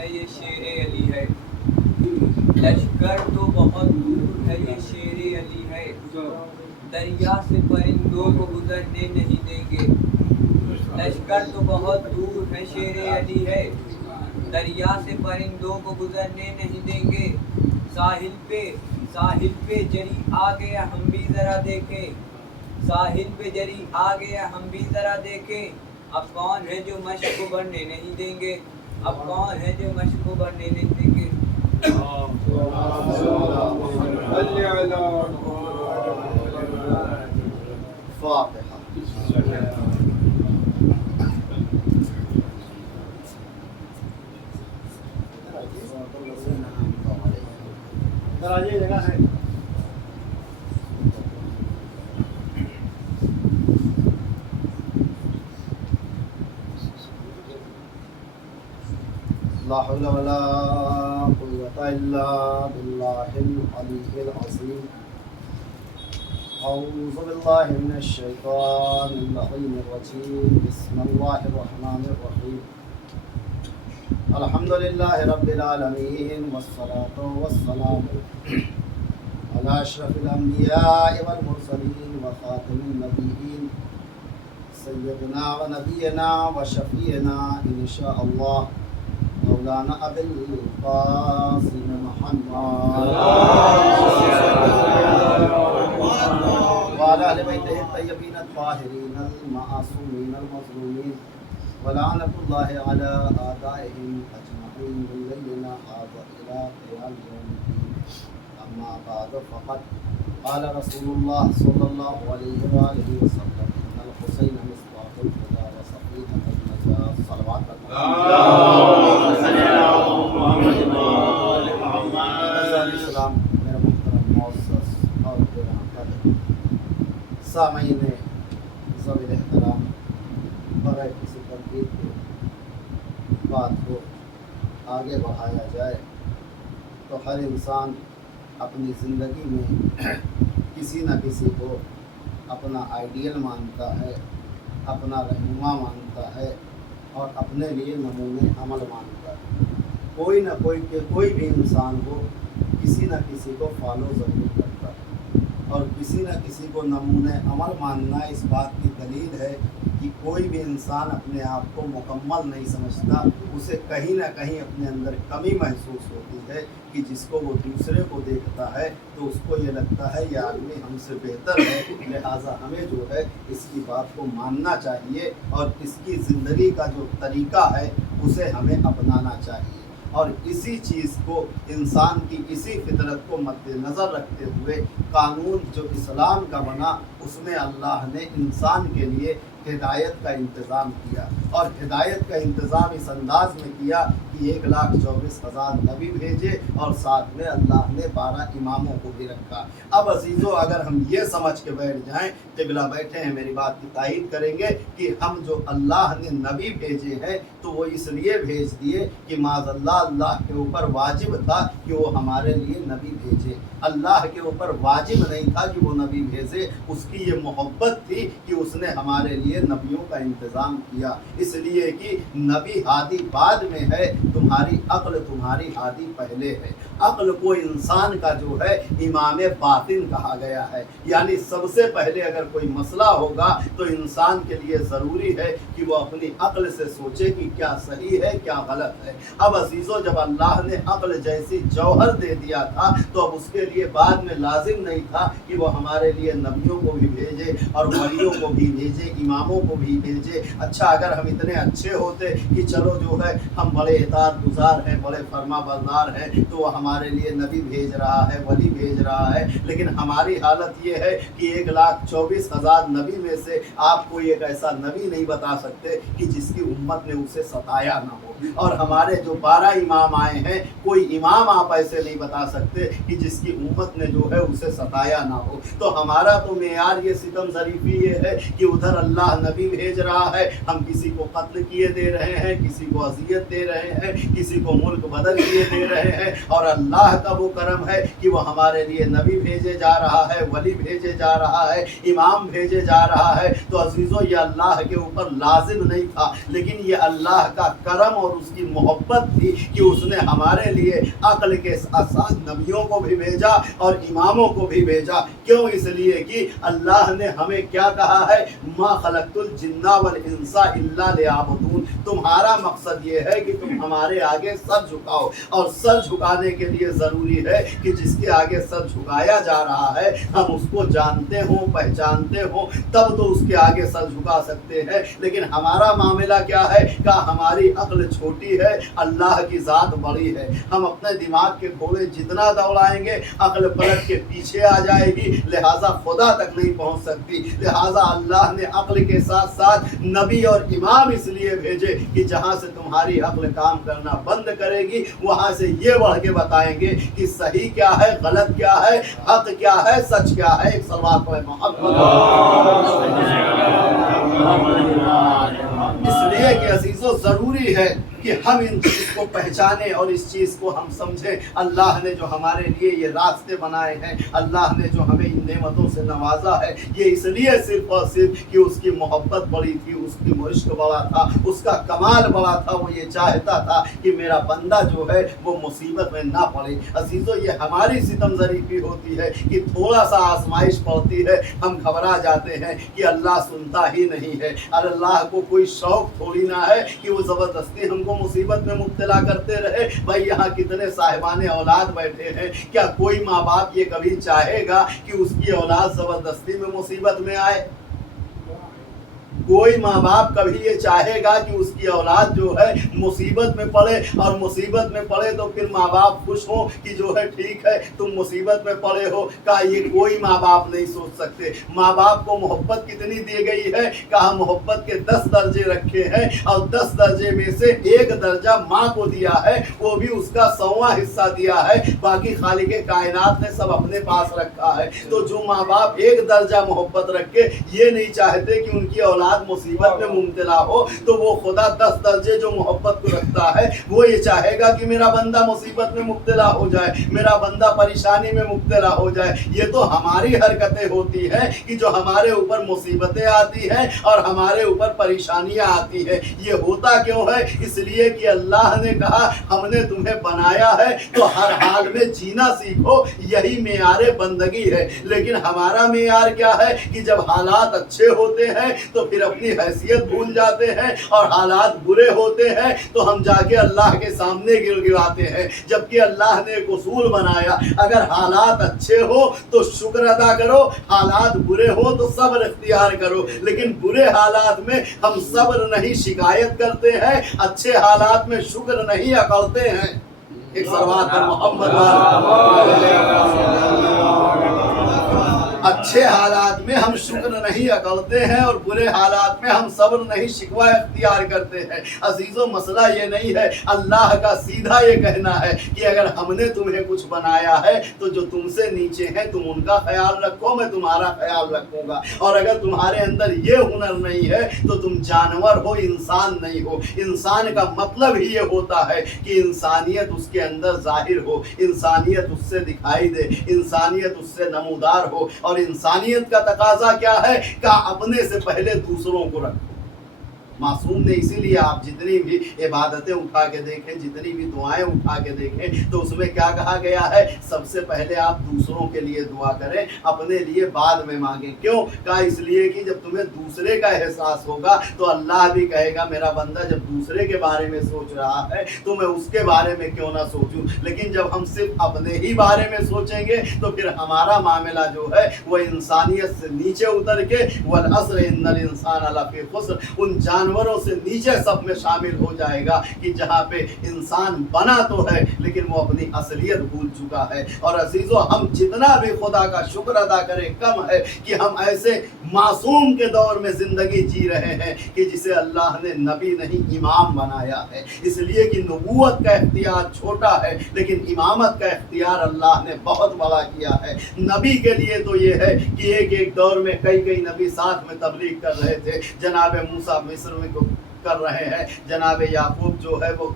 ہے یہ شیر علی ہے، لشکر تو بہت دور ہے یہ شیر علی ہے، دریا سے پرندوں کو گزرنے نہیں دیں گے۔ لشکر تو بہت دور ہے شیر علی ہے، دریا سے پرندوں کو گزرنے نہیں دیں گے۔ ساحل پہ جری آ گیا ہم بھی ذرا دیکھیں، ساحل پہ جری آ گیا ہم بھی ذرا دیکھیں، اب کون ہے جو مشق کو بڑھنے نہیں دیں گے، اب کون ہے جو مشق کو بڑھنے نہیں دیں گے۔ جگہ ہے لا حول ولا قوة إلا بالله العلي العظيم أعوذ بالله من الشيطان اللعين الرجيم بسم الله الرحمن الرحيم الحمد لله رب العالمين والصلاة والسلام على أشرف الأنبياء والمرسلين وخاتم النبيين سيدنا ونبينا وشفيعنا إن شاء الله مولانا أبي القاسم محمد وعلى أهل بيته الطيبين الطاهرين المعصومين المظلومين ولعنة الله على أعدائهم أجمعين من ليلنا هذا إلى قيام يوم الدين أما بعد فقد قال رسول الله صلى الله عليه وآله وسلم إن الحسين مصباح الهدى وسفينة النجاة صلوات السلام میرا محترم معزز اور سامعین ذوی الاحترام، بغیر کسی ترتیب کے بات کو آگے بڑھایا جائے تو ہر انسان اپنی زندگی میں کسی نہ کسی کو اپنا آئیڈیل مانتا ہے، اپنا رہنما مانتا ہے اور اپنے لیے نمونے عمل مانتا ہے۔ کوئی نہ کوئی بھی انسان ہو کسی نہ کسی کو فالو ضرور کرتا ہے، اور کسی نہ کسی کو نمونۂ عمل ماننا اس بات کی دلیل ہے کہ کوئی بھی انسان اپنے آپ کو مکمل نہیں سمجھتا، اسے کہیں نہ کہیں اپنے اندر کمی محسوس ہوتی ہے کہ جس کو وہ دوسرے کو دیکھتا ہے تو اس کو یہ لگتا ہے یہ آدمی ہم سے بہتر ہے، لہٰذا ہمیں جو ہے اس کی بات کو ماننا چاہیے اور اس کی زندگی کا جو طریقہ ہے اسے ہمیں اپنانا چاہیے۔ اور اسی چیز کو انسان کی اسی فطرت کو مد نظر رکھتے ہوئے قانون جو اسلام کا بنا اس میں اللہ نے انسان کے لیے ہدایت کا انتظام کیا، اور ہدایت کا انتظام اس انداز میں کیا کہ 1,24,000 نبی بھیجے اور ساتھ میں اللہ نے 12 اماموں کو بھی رکھا۔ اب عزیزو اگر ہم یہ سمجھ کے بیٹھ جائیں، قبلہ بیٹھے ہیں میری بات کی تائید کریں گے کہ ہم جو اللہ نے نبی بھیجے ہیں تو وہ اس لیے بھیج دیے کہ معاذ اللہ کے اوپر واجب تھا کہ وہ ہمارے لیے نبی بھیجے، اللہ کے اوپر واجب نہیں تھا کہ وہ نبی بھیجے، اس کی یہ محبت تھی کہ اس نے ہمارے لیے نبیوں کا انتظام کیا، اس لیے کہ نبی ہادی بعد میں ہے، تمہاری عقل تمہاری ہادی پہلے ہے۔ عقل کو انسان کا جو ہے امام باطن کہا گیا ہے، یعنی سب سے پہلے اگر کوئی مسئلہ ہوگا تو انسان کے لیے ضروری ہے کہ وہ اپنی عقل سے سوچے کہ کیا صحیح ہے کیا غلط ہے۔ اب عزیزو جب اللہ نے عقل جیسی جوہر دے دیا تھا تو اب اس کے لیے بعد میں لازم نہیں تھا کہ وہ ہمارے لیے نبیوں کو بھی بھیجے اور ولیوں کو بھی بھیجے، اماموں کو بھی بھیجے۔ اچھا اگر ہم اتنے اچھے ہوتے کہ چلو جو ہے ہم بڑے اطاعت گزار ہیں، بڑے فرما بردار ہیں، تو وہ ہمارے لیے نبی بھیج رہا ہے، ولی بھیج رہا ہے، لیکن ہماری حالت یہ ہے کہ 1,24,000 نبی میں سے آپ کوئی ایک ایسا نبی نہیں بتا سکتے کہ جس کی امت نے اسے ستایا نہ ہو، اور ہمارے جو 12 امام آئے ہیں کوئی امام آپ ایسے نہیں بتا سکتے کہ جس کی امت نے جو ہے اسے ستایا نہ ہو۔ تو ہمارا تو معیار یہ ستم ظریفی یہ ہے کہ ادھر اللہ نبی بھیج رہا ہے، ہم کسی کو قتل کیے دے رہے ہیں، کسی کو اذیت دے رہے ہیں، کسی کو ملک بدل کیے دے رہے ہیں، اور اللہ کا وہ کرم ہے کہ وہ ہمارے لیے نبی بھیجے جا رہا ہے، ولی بھیجے جا رہا ہے، امام بھیجے جا رہا ہے۔ تو عزیزو یہ اللہ کے اوپر لازم نہیں تھا، لیکن یہ اللہ کا کرم اور اور اس کی محبت تھی کہ اس نے ہمارے لیے عقل کے ساتھ ساتھ نبیوں کو بھی بھیجا اور اماموں کو بھی بھیجا. کیوں؟ اس لیے کہ اللہ نے ہمیں کیا کہا ہے؟ ما خلقت الجن والانس الا لیعبدون. تمہارا مقصد یہ ہے کہ تم ہمارے آگے سر جھکاؤ، اور سر جھکانے کے لیے ضروری ہے کہ جس کے آگے سر جھکایا جا رہا ہے ہم اس کو جانتے ہوں، پہچانتے ہوں، تب تو اس کے آگے سر جھکا سکتے ہیں. لیکن ہمارا معاملہ کیا ہے کہ ہماری عقل چھوٹی ہے، اللہ کی ذات بڑی ہے. ہم اپنے دماغ کے گھوڑے جتنا دوڑائیں گے عقل پلٹ کے پیچھے آ جائے گی، لہٰذا خدا تک نہیں پہنچ سکتی. لہٰذا اللہ نے عقل کے ساتھ ساتھ نبی اور امام اس لیے بھیجے کہ جہاں سے تمہاری عقل کام کرنا بند کرے گی وہاں سے یہ بڑھ کے بتائیں گے کہ صحیح کیا ہے، غلط کیا ہے، حق کیا ہے، سچ کیا ہے. ایک صلوات پڑھیں محمد. اس لیے کہ عزیزو ضروری ہے کہ ہم ان چیز کو پہچانیں اور اس چیز کو ہم سمجھیں. اللہ نے جو ہمارے لیے یہ راستے بنائے ہیں، اللہ نے جو ہمیں ان نعمتوں سے نوازا ہے، یہ اس لیے صرف اور صرف کہ اس کی محبت بڑی تھی، اس کی عشق بڑا تھا، اس کا کمال بڑا تھا. وہ یہ چاہتا تھا کہ میرا بندہ جو ہے وہ مصیبت میں نہ پڑے. عزیزو یہ ہماری ستم ظریفی ہوتی ہے کہ تھوڑا سا آزمائش پڑتی ہے ہم گھبرا جاتے ہیں کہ اللہ سنتا ہی نہیں ہے. اور اللہ کو کوئی شوق تھوڑی نہ ہے کہ وہ زبردستی ہم کو مصیبت میں مبتلا کرتے رہے. بھائی یہاں کتنے صاحبان اولاد بیٹھے ہیں، کیا کوئی ماں باپ یہ کبھی چاہے گا کہ اس کی اولاد زبردستی میں مصیبت میں آئے؟ کوئی ماں باپ کبھی یہ چاہے گا کہ اس کی اولاد جو ہے مصیبت میں پڑے، اور مصیبت میں پڑے تو پھر ماں باپ خوش ہوں کہ جو ہے ٹھیک ہے تم مصیبت میں پڑے ہو؟ کہا یہ کوئی ماں باپ نہیں سوچ سکتے. ماں باپ کو محبت کتنی دی گئی ہے؟ کہا محبت کے 10 درجے رکھے ہیں، اور 10 درجے میں سے 1 درجہ ماں کو دیا ہے، وہ بھی اس کا 100واں حصہ دیا ہے، باقی خالق کائنات نے سب اپنے پاس رکھا ہے. تو جو ماں باپ 1 درجہ محبت رکھ کے یہ نہیں چاہتے کہ ان کی اولاد مصیبت میں مبتلا ہو، تو وہ خدا 10 درجے جو محبت کو رکھتا ہے وہ یہ چاہے گا کہ میرا بندہ مصیبت میں مبتلا ہو جائے، میرا بندہ پریشانی میں مبتلا ہو جائے. یہ تو ہماری حرکتیں ہوتی ہیں کہ جو ہمارے اوپر مصیبتیں آتی ہیں اور ہمارے اوپر پریشانیاں آتی ہیں. یہ ہوتا کیوں ہے؟ اس لیے کہ اللہ نے کہا ہم نے تمہیں بنایا ہے تو ہر حال میں جینا سیکھو، یہی معیار بندگی ہے. لیکن ہمارا معیار کیا ہے کہ جب حالات اچھے ہوتے ہیں تو پھر اپنی حیثیت بھول جاتے ہیں، اور حالات برے ہوتے ہیں تو ہم جا کے اللہ کے سامنے گر گراتے ہیں. جبکہ اللہ نے ایک اصول بنایا، اگر حالات اچھے ہو تو شکر ادا کرو، حالات برے ہو تو صبر اختیار کرو. لیکن برے حالات میں ہم صبر نہیں شکایت کرتے ہیں، اچھے حالات میں شکر نہیں اکڑتے ہیں. ایک صلوات پر محمد. اچھے حالات میں ہم شکر نہیں اکڑتے ہیں اور برے حالات میں ہم صبر نہیں شکوہ اختیار کرتے ہیں. عزیزو مسئلہ یہ نہیں ہے، اللہ کا سیدھا یہ کہنا ہے کہ اگر ہم نے تمہیں کچھ بنایا ہے تو جو تم سے نیچے ہیں تم ان کا خیال رکھو، میں تمہارا خیال رکھوں گا. اور اگر تمہارے اندر یہ ہنر نہیں ہے تو تم جانور ہو، انسان نہیں ہو. انسان کا مطلب ہی یہ ہوتا ہے کہ انسانیت اس کے اندر ظاہر ہو، انسانیت اس سے دکھائی دے، انسانیت اس سے نمودار ہو. اور انسانیت کا تقاضا کیا ہے کہ اپنے سے پہلے دوسروں کو رکھو. معصوم نے اسی لیے آپ جتنی بھی عبادتیں اٹھا کے دیکھیں، جتنی بھی دعائیں اٹھا کے دیکھیں تو اس میں کیا کہا گیا ہے؟ سب سے پہلے آپ دوسروں کے لیے دعا کریں، اپنے لیے بعد میں مانگیں. کیوں؟ کہا اس لیے کہ جب تمہیں دوسرے کا احساس ہوگا تو اللہ بھی کہے گا میرا بندہ جب دوسرے کے بارے میں سوچ رہا ہے تو میں اس کے بارے میں کیوں نہ سوچوں. لیکن جب ہم صرف اپنے ہی بارے میں سوچیں گے تو پھر ہمارا معاملہ جو ہے وہ انسانیت سے نیچے اتر کے والعصر ان الانسان لفی خسر، ان جانوروں سے نیچے سب میں شامل ہو جائے گا کہ جہاں پہ انسان بنا تو ہے لیکن وہ اپنی اصلیت بھول چکا ہے. اور عزیزو ہم جتنا بھی خدا کا شکر ادا کریں کم ہے کہ ہم ایسے معصوم کے دور میں زندگی جی رہے ہیں کہ جسے اللہ نے نبی نہیں امام بنایا ہے. اس لیے کہ نبوت کا اختیار چھوٹا ہے لیکن امامت کا اختیار اللہ نے بہت بڑا کیا ہے. نبی کے لیے تو یہ ہے کہ ایک دور میں کئی نبی ساتھ میں تبلیغ کر رہے تھے. جناب موسیٰ مصر میں کر رہے ہیں، جناب یعقوب جو ہے وہ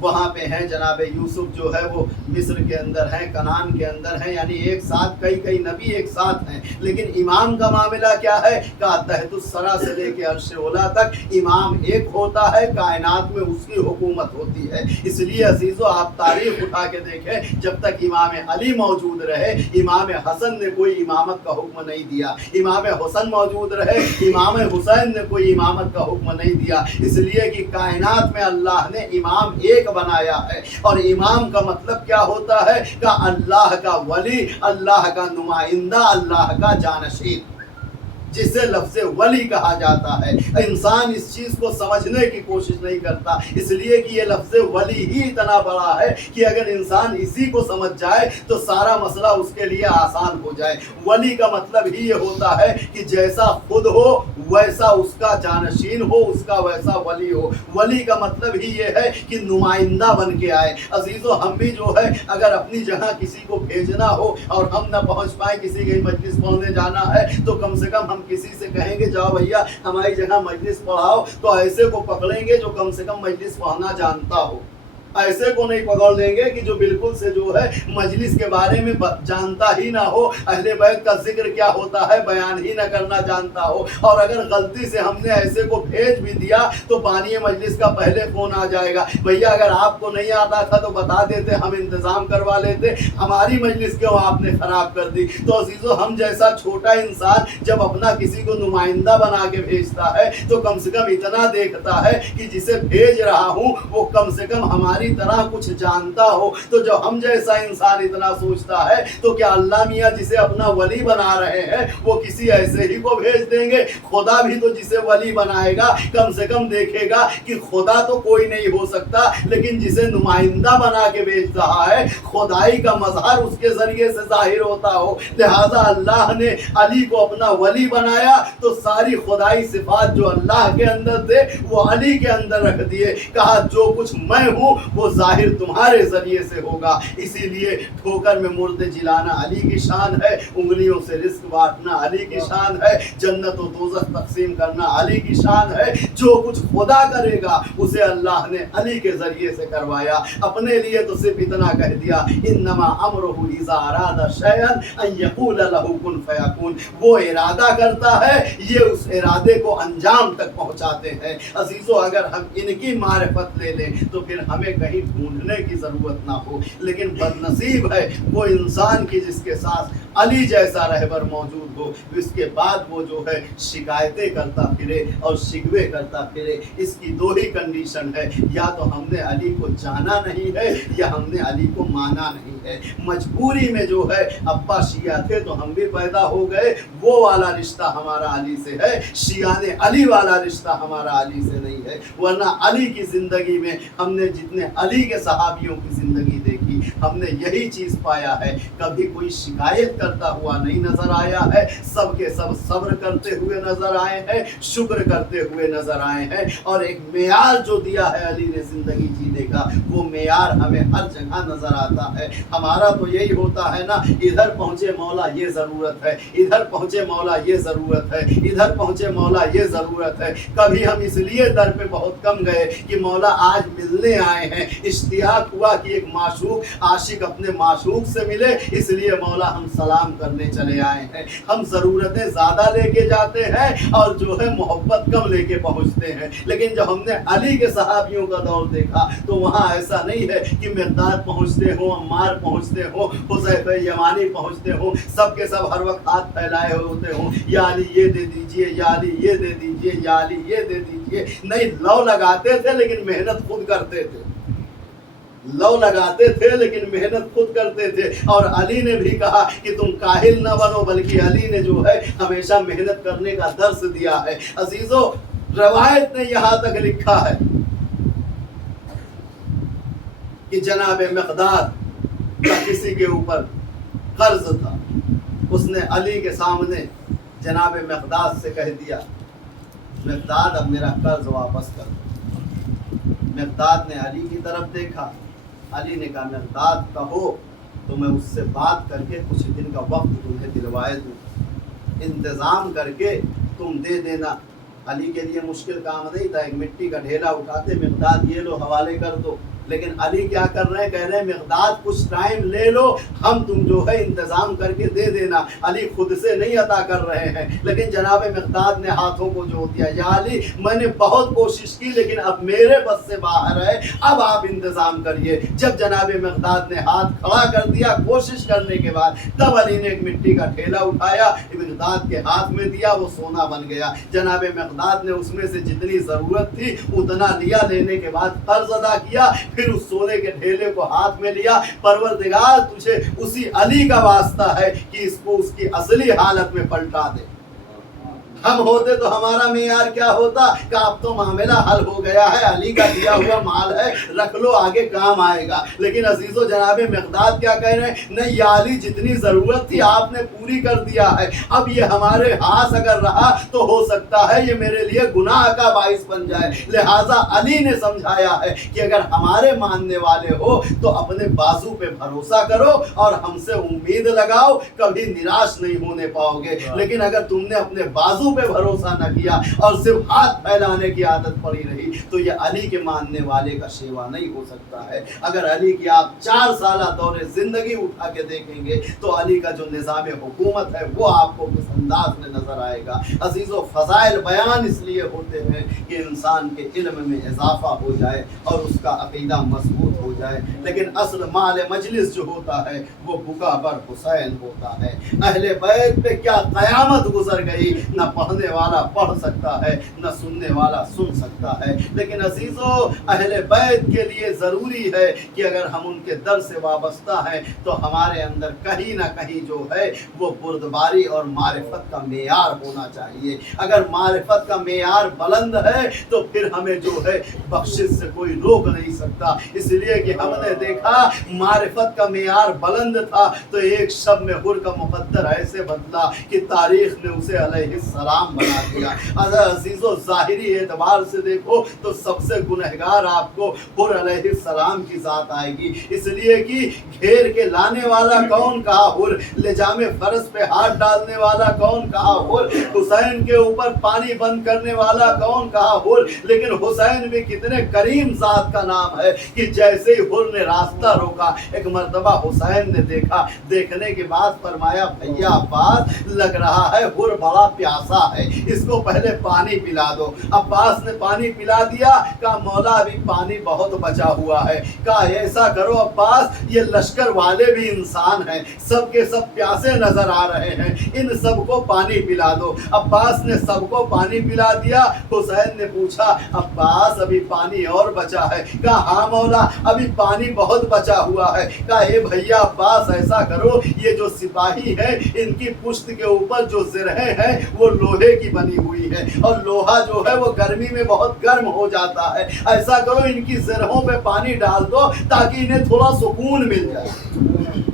وہاں پہ ہیں جناب یوسف جو ہے وہ مصر کے اندر ہیں، کنعان کے اندر ہیں، یعنی ایک ساتھ کئی نبی ایک ساتھ ہیں، لیکن امام کا معاملہ کیا ہے؟ کہا تحت الثری سے لے کے عرش اولا تک امام ایک ہوتا ہے، کائنات میں اس کی حکومت ہوتی ہے۔ اس لیے عزیزو آپ تاریخ اٹھا کے دیکھیں، جب تک امام علی موجود رہے امام حسن نے کوئی امامت کا حکم نہیں دیا، امام حسن موجود رہے امام حسین نے کوئی امامت کا حکم نہیں دیا، اس لیے کہ کائنات میں اللہ نے امام ایک بنایا ہے۔ اور امام کا مطلب کیا ہوتا ہے؟ کہ اللہ کا ولی، اللہ کا نمائندہ، اللہ کا جانشین، جسے لفظ ولی کہا جاتا ہے۔ انسان اس چیز کو سمجھنے کی کوشش نہیں کرتا، اس لیے کہ یہ لفظ ولی ہی اتنا بڑا ہے کہ اگر انسان اسی کو سمجھ جائے تو سارا مسئلہ اس کے لیے آسان ہو جائے۔ ولی کا مطلب ہی یہ ہوتا ہے کہ جیسا خود ہو ویسا اس کا جانشین ہو، اس کا ویسا ولی ہو۔ ولی کا مطلب ہی یہ ہے کہ نمائندہ بن کے آئے۔ عزیزو ہم بھی جو ہے اگر اپنی جگہ کسی کو بھیجنا ہو اور ہم نہ پہنچ پائیں، کسی کی مجلس پڑھنے جانا ہے تو کم سے کم ہم کسی سے کہیں گے جاؤ بھیا ہماری جگہ مجلس پڑھاؤ، تو ایسے کو پکڑیں گے جو کم سے کم مجلس پڑھنا جانتا ہو، ایسے کو نہیں پکڑ لیں گے کہ جو بالکل سے جو ہے مجلس کے بارے میں جانتا ہی نہ ہو، اہل بیت کا ذکر کیا ہوتا ہے بیان ہی نہ کرنا جانتا ہو۔ اور اگر غلطی سے ہم نے ایسے کو بھیج بھی دیا تو بانی مجلس کا پہلے فون آ جائے گا، بھیا اگر آپ کو نہیں آتا تھا تو بتا دیتے، ہم انتظام کروا لیتے، ہماری مجلس کیوں آپ نے خراب کر دی۔ تو عزیزو ہم جیسا چھوٹا انسان جب اپنا کسی کو نمائندہ بنا کے بھیجتا ہے تو کم سے کم اتنا دیکھتا ہے کہ جسے بھیج رہا ہوں وہ کم سے کم ہماری طرح کچھ جانتا ہو۔ تو جب ہم جیسا انسان اتنا سوچتا ہے تو کیا اللہ میاں جسے اپنا ولی بنا رہے ہیں وہ کسی ایسے ہی کو بھیج دیں گے؟ خدا بھی تو جسے ولی بنائے گا کم سے کم دیکھے گا کہ خدا تو کوئی نہیں ہو سکتا، لیکن جسے نمائندہ بنا کے بھیج رہا ہے خدائی کا مظہر اس کے ذریعے سے ظاہر ہوتا ہو۔ لہذا اللہ نے علی کو اپنا ولی بنایا تو ساری خدائی صفات جو اللہ کے اندر تھے وہ علی کے اندر رکھ دیے، کہا جو کچھ میں ہوں وہ ظاہر تمہارے ذریعے سے ہوگا۔ اسی لیے ٹھوکر میں مردے جلانا علی کی شان ہے، انگلیوں سے رزق بانٹنا علی کی شان ہے، جنت و دوزخ تقسیم کرنا علی کی شان ہے۔ جو کچھ خدا کرے گا اسے اللہ نے علی کے ذریعے سے کروایا۔ اپنے لیے تو صرف اتنا کہہ دیا انما امرہ اذا اراد شیئا ان یقول لہ کن فیکون، وہ ارادہ کرتا ہے یہ اس ارادے کو انجام تک پہنچاتے ہیں۔ عزیزو اگر ہم ان کی معرفت لے لیں تو پھر ہمیں کہیں ڈھونڈنے کی ضرورت نہ ہو، لیکن بدنصیب ہے وہ انسان کی جس کے ساتھ علی جیسا رہبر موجود ہو، اس کے بعد وہ جو ہے شکایتیں کرتا پھرے اور شکوے کرتا پھرے۔ اس کی دو ہی کنڈیشن ہے، یا تو ہم نے علی کو جانا نہیں ہے یا ہم نے علی کو مانا نہیں ہے۔ مجبوری میں جو ہے ابا شیعہ تھے تو ہم بھی پیدا ہو گئے، وہ والا رشتہ ہمارا علی سے ہے، شیعہ نے علی والا رشتہ ہمارا علی سے نہیں ہے۔ ورنہ علی کی زندگی میں ہم نے جتنے علی کے صحابیوں کی زندگی دیکھی ہم نے یہی چیز پایا ہے، کبھی کوئی شکایت کرتا ہوا نہیں نظر آیا ہے، سب کے سب صبر کرتے ہوئے نظر آئے ہیں، شکر کرتے ہوئے نظر آئے ہیں۔ اور ایک معیار جو دیا ہے علی نے زندگی جینے کا وہ معیار ہمیں ہر جگہ نظر آتا ہے۔ ہمارا تو یہی ہوتا ہے نا، ادھر پہنچے مولا یہ ضرورت ہے، ادھر پہنچے مولا یہ ضرورت ہے، ادھر پہنچے مولا یہ ضرورت ہے۔ کبھی ہم اس لیے در پہ بہت کم گئے کہ مولا آج ملنے آئے ہیں، اشتیاق ہوا کہ ایک معشوق عاشق اپنے معشوق سے ملے، اس لیے مولا ہم سلام کرنے چلے آئے ہیں۔ ہم ضرورتیں زیادہ لے کے جاتے ہیں اور جو ہے محبت کم لے کے پہنچتے ہیں، لیکن جب ہم نے علی کے صحابیوں کا دور دیکھا تو وہاں ایسا نہیں ہے کہ مقداد پہنچتے ہوں، عمار پہنچتے ہوں، حذیفہ یمانی پہنچتے ہوں، سب کے سب ہر وقت ہاتھ پھیلائے ہوتے ہوں، یا علی یہ دے دیجئے، یا علی یہ دے دیجئے، یا علی یہ دے دیجئے۔ نہیں، لو لگاتے تھے لیکن محنت خود کرتے تھے، لو لگاتے تھے لیکن محنت خود کرتے تھے۔ اور علی نے بھی کہا کہ تم کاہل نہ بنو، بلکہ علی نے جو ہے ہمیشہ محنت کرنے کا درس دیا ہے۔ عزیزو روایت نے یہاں تک لکھا ہے کہ جناب مقداد کا کسی کے اوپر قرض تھا، اس نے علی کے سامنے جناب مقداد سے کہہ دیا مقداد اب میرا قرض واپس کر دو۔ مقداد نے علی کی طرف دیکھا، علی نے کہا مقداد کہو تو میں اس سے بات کر کے کچھ دن کا وقت تمہیں دلوائے دوں، انتظام کر کے تم دے دینا۔ علی کے لیے مشکل کام نہیں تھا، ایک مٹی کا ڈھیلا اٹھاتے مقداد یہ لو حوالے کر دو، لیکن علی کیا کر رہے ہیں؟ کہہ رہے ہیں مقداد کچھ ٹائم لے لو، ہم تم جو ہے انتظام کر کے دے دینا۔ علی خود سے نہیں عطا کر رہے ہیں، لیکن جناب مقداد نے ہاتھوں کو جوڑ دیا، یا علی میں نے بہت کوشش کی لیکن اب میرے بس سے باہر ہے، اب آپ انتظام کریے۔ جب جناب مقداد نے ہاتھ کھڑا کر دیا کوشش کرنے کے بعد، تب علی نے ایک مٹی کا ٹھیلا اٹھایا، مقداد کے ہاتھ میں دیا، وہ سونا بن گیا۔ جناب مقداد نے اس میں سے جتنی ضرورت تھی اتنا لیا، لینے کے بعد قرض ادا کیا، پھر اس سونے کے ٹھیلے کو ہاتھ میں لیا۔ پروردگار تجھے اسی علی کا واسطہ ہے کہ اس کو اس کی اصلی حالت میں پلٹا دے۔ ہم ہوتے تو ہمارا معیار کیا ہوتا کہ اب تو معاملہ حل ہو گیا ہے، علی کا دیا ہوا مال ہے، رکھ لو آگے کام آئے گا۔ لیکن عزیزو جناب مقداد کیا کہہ رہے ہیں؟ نہیں یا علی جتنی ضرورت تھی آپ نے پوری کر دیا ہے، اب یہ ہمارے ہاتھ اگر رہا تو ہو سکتا ہے یہ میرے لیے گناہ کا باعث بن جائے۔ لہٰذا علی نے سمجھایا ہے کہ اگر ہمارے ماننے والے ہو تو اپنے بازو پہ بھروسہ کرو اور ہم سے امید لگاؤ، کبھی نراش نہیں ہونے پاؤ گے۔ لیکن اگر تم نے اپنے بازو پہ بھروسہ نہ کیا اور صرف ہاتھ پھیلانے کی عادت پڑی رہی تو یہ علی کے ماننے والے کا شیوا نہیں ہو سکتا ہے۔ اگر علی کی آپ 4 سالہ دور زندگی اٹھا کے دیکھیں گے تو علی کا جو نظام حکومت ہے وہ آپ کو کس انداز میں نظر آئے گا۔ عزیزو فضائل بیان اس لیے ہوتے ہیں کہ انسان کے علم میں اضافہ ہو جائے اور اس کا عقیدہ مضبوط ہو جائے، لیکن اصل مال مجلس جو ہوتا ہے وہ بکا بر حسین ہوتا ہے۔ اہل بیت پہ کیا قیامت گزر گئی، نہ پڑھنے والا پڑھ سکتا ہے نہ سننے والا سن سکتا ہے۔ لیکن عزیزو اہل بیت کے لیے ضروری ہے کہ اگر ہم ان کے در سے وابستہ ہیں تو ہمارے اندر کہیں نہ کہیں جو ہے وہ بردباری اور معرفت کا معیار ہونا چاہیے۔ اگر معرفت کا معیار بلند ہے تو پھر ہمیں جو ہے بخشش سے کوئی روک نہیں سکتا، اس لیے کہ ہم نے دیکھا معرفت کا معیار بلند تھا تو ایک شب میں حر کا مقدر ایسے بدلا کہ تاریخ نے اسے علیہ السلام بنا دیا۔ اگر عزیزو ظاہری اعتبار سے دیکھو تو سب سے گنہگار آپ کو حر علیہ السلام کی ذات آئے گی، اس لیے کہ گھیر کے لانے والا کون کہا حر، لجام فرس پہ ہاتھ ڈالنے والا کون کہا حر، حسین کے اوپر پانی بند کرنے والا کون کہا حر۔ لیکن حسین بھی کتنے کریم ذات کا نام ہے کہ جیسے ہی حر نے راستہ روکا، ایک مرتبہ حسین نے دیکھا، دیکھنے کے بعد فرمایا بھیا عباس لگ رہا ہے حر بڑا پیاسا ہے، اس کو پہلے پانی پلا دو۔ عباس نے پانی پلا دیا، کہا مولا ابھی پانی بہت بچا ہوا ہے۔ کہا ایسا کرو عباس یہ لشکر والے بھی انسان ہیں، سب کے سب پیاسے نظر آ رہے ہیں، ان سب کو پانی پلا دو۔ عباس نے سب کو پانی پلا دیا۔ حسین نے پوچھا عباس ابھی پانی اور بچا ہے؟ کہا ہاں مولا ابھی پانی بہت بچا ہوا ہے۔ کہا اے بھیا عباس ایسا کرو یہ جو سپاہی ہیں ان کی پشت کے اوپر جو زرہیں ہیں وہ لوہے کی بنی ہوئی ہے اور لوہا جو ہے وہ گرمی میں بہت گرم ہو جاتا ہے، ایسا کرو ان کی زرہوں پہ پانی ڈال دو تاکہ انہیں تھوڑا سکون مل جائے۔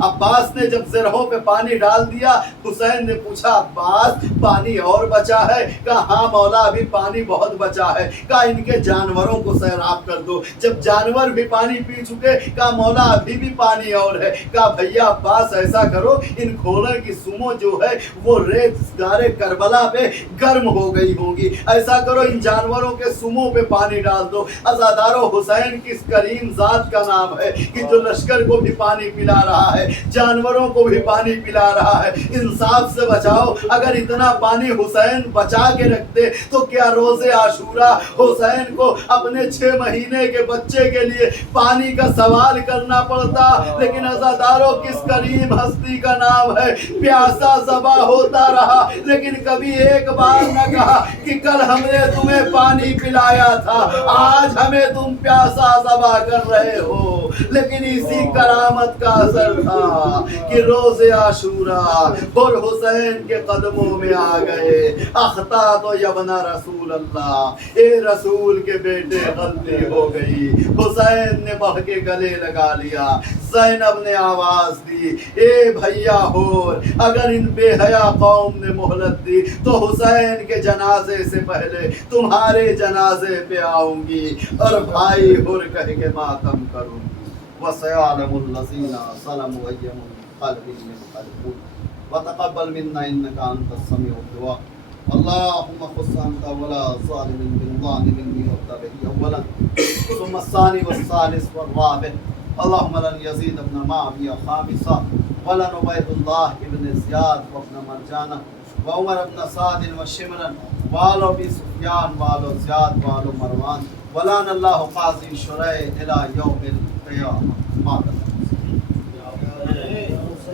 عباس نے جب زرہوں پہ پانی ڈال دیا، حسین نے پوچھا عباس پانی اور بچا ہے؟ کہا ہاں مولا ابھی پانی بہت بچا ہے۔ کہا ان کے جانوروں کو سیراب کر دو۔ جب جانور بھی پانی پی چکے، کہا مولا ابھی بھی پانی اور ہے۔ کہا بھیا عباس ایسا کرو ان گھوڑوں کی سمو جو ہے وہ ریت گارے کربلا پہ گرم ہو گئی ہوں گی، ایسا کرو ان جانوروں کے سمو پہ پانی ڈال دو۔ عزادارو حسین کس کریم ذات کا نام ہے کہ جو لشکر کو بھی پانی پلا رہا ہے، جانوروں کو بھی پانی پلا رہا ہے۔ انصاف سے بچاؤ، اگر اتنا پانی حسین بچا کے رکھتے تو کیا روز عاشورہ حسین کو اپنے 6 مہینے کے بچے کے لیے پانی کا سوال کرنا پڑتا؟ لیکن عزادارو کس کریم ہستی کا نام ہے، پیاسا ذبح ہوتا رہا لیکن کبھی ایک بار نہ کہا کہ کل ہم نے تمہیں پانی پلایا تھا، آج ہمیں تم پیاسا ذبح کر رہے ہو۔ لیکن اسی کرامت کا اثر تھا کہ روز عاشورہ اور حسین کے قدموں میں آ گئے۔ اخطا تو یبنا رسول اللہ، اے رسول کے بیٹے غلطی ہو گئی۔ حسین نے بڑھ کے گلے لگا لیا۔ زینب نے آواز دی اے بھیا ہور، اگر ان بے حیا قوم نے مہلت دی تو حسین کے جنازے سے پہلے تمہارے جنازے پہ آؤں گی اور بھائی ہر کہہ کے ماتم کروں گی۔ وَسَيَعْلَمُ الَّذِينَ ظَلَمُوا أَيَّ مُنقَلِبٍ يَنقَلِبُونَ وَتَقَبَّلْ مِنَّا إِنَّكَ أَنتَ السَّمِيعُ الدُّعَاء اللهم خص أنت ولا ظالم بالظالم يرتبه أولا ثم الثاني والثالث والرابع. اللهم لن يزيد بن معاوية خامسا ولن عبيد الله بن زياد وابن مرجانة وعمر بن سعد وشمرا وآل أبي سفيان وآل زياد وآل مروان ولعن الله قاضي شريح إلى يوم القيامة.